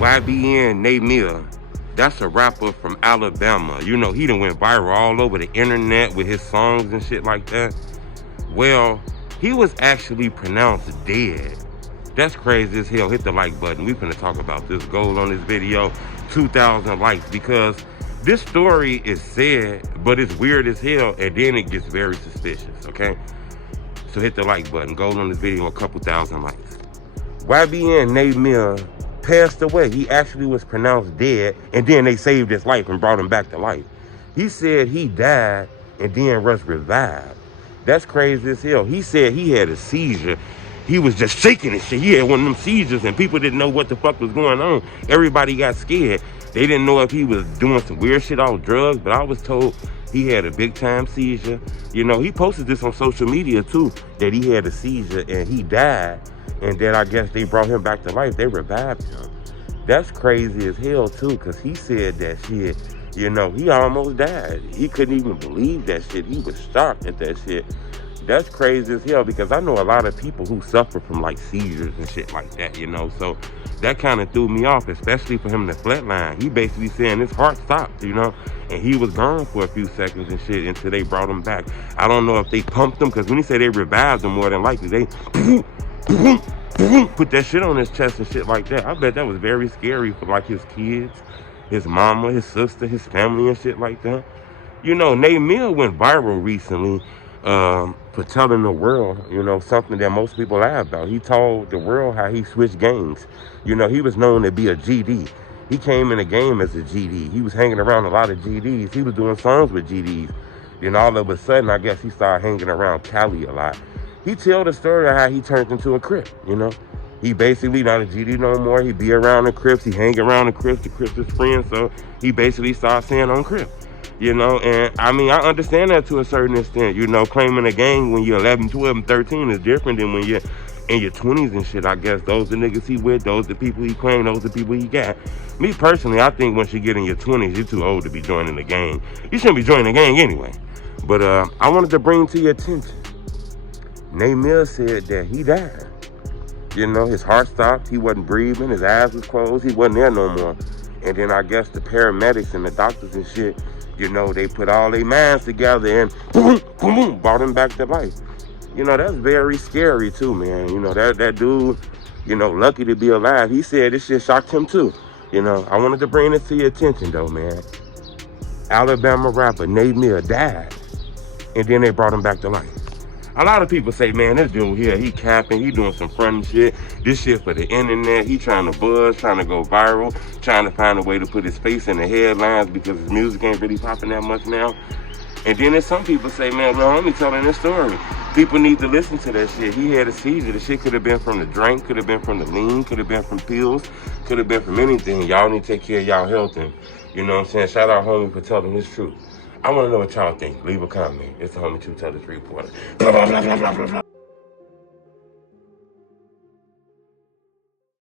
YBN Namir, that's a rapper from Alabama. You know, he done went viral all over the internet with his songs and shit like that. Well, he was actually pronounced dead. That's crazy as hell. Hit the like button. We finna talk about this. Goal on this video, 2,000 likes, because this story is sad, but it's weird as hell, and then it gets very suspicious, okay? So hit the like button. Goal on this video, a couple thousand likes. YBN Namir passed away. He actually was pronounced dead, and then they saved his life and brought him back to life. He said he died and then was revived. That's crazy as hell. He said he had a seizure. He was just shaking and shit. He had one of them seizures, and people didn't know what the fuck was going on. Everybody got scared. They didn't know if he was doing some weird shit off drugs, but I was told he had a big time seizure. You know, he posted this on social media too, that he had a seizure and he died. And then I guess they brought him back to life. They revived him. That's crazy as hell too, because he said that shit, you know, he almost died. He couldn't even believe that shit. He was shocked at that shit. That's crazy as hell, because I know a lot of people who suffer from like seizures and shit like that, you know. So that kind of threw me off, especially for him to flatline. He basically saying his heart stopped, you know, and he was gone for a few seconds and shit until they brought him back. I don't know if they pumped him, because when he say they revived him, more than likely they put that shit on his chest and shit like that. I bet that was very scary for like his kids, his mama, his sister, his family and shit like that. You know, Namir went viral recently for telling the world, you know, something that most people lie about. He told the world how he switched gangs. You know, he was known to be a GD. He came in the game as a GD. He was hanging around a lot of GDs. He was doing songs with GDs. Then all of a sudden, I guess he started hanging around Cali a lot. He tell the story of how he turned into a Crip, you know. He basically not a GD no more. He be around the Crips. He hang around the Crips his friends. So he basically started saying on Crip. You know, and I mean, I understand that to a certain extent. You know, claiming a gang when you're 11, 12, and 13 is different than when you're in your 20s and shit. I guess those the niggas he with, those the people he claim, those the people he got. Me personally, I think once you get in your 20s, you're too old to be joining the gang. You shouldn't be joining the gang anyway. But I wanted to bring to your attention, Namir said that he died. You know, his heart stopped. He wasn't breathing. His eyes was closed. He wasn't there no more. And then I guess the paramedics and the doctors and shit, you know, they put all their minds together and boom, boom, brought him back to life. You know, that's very scary too, man. You know, that dude, you know, lucky to be alive. He said this shit shocked him too. You know, I wanted to bring it to your attention though, man. Alabama rapper Namir died, and then they brought him back to life. A lot of people say, man, this dude here, he capping, he doing some funny shit. This shit for the internet. He trying to buzz, trying to go viral, trying to find a way to put his face in the headlines because his music ain't really popping that much now. And then there's some people say, man, well, I'm only telling this story. People need to listen to that shit. He had a seizure. The shit could have been from the drink, could have been from the lean, could have been from pills, could have been from anything. Y'all need to take care of y'all health, and you know what I'm saying? Shout out homie for telling his truth. I want to know what y'all think. Leave a comment. It's the homie TruthTeller reporter. Blah, blah, blah, blah, blah, blah.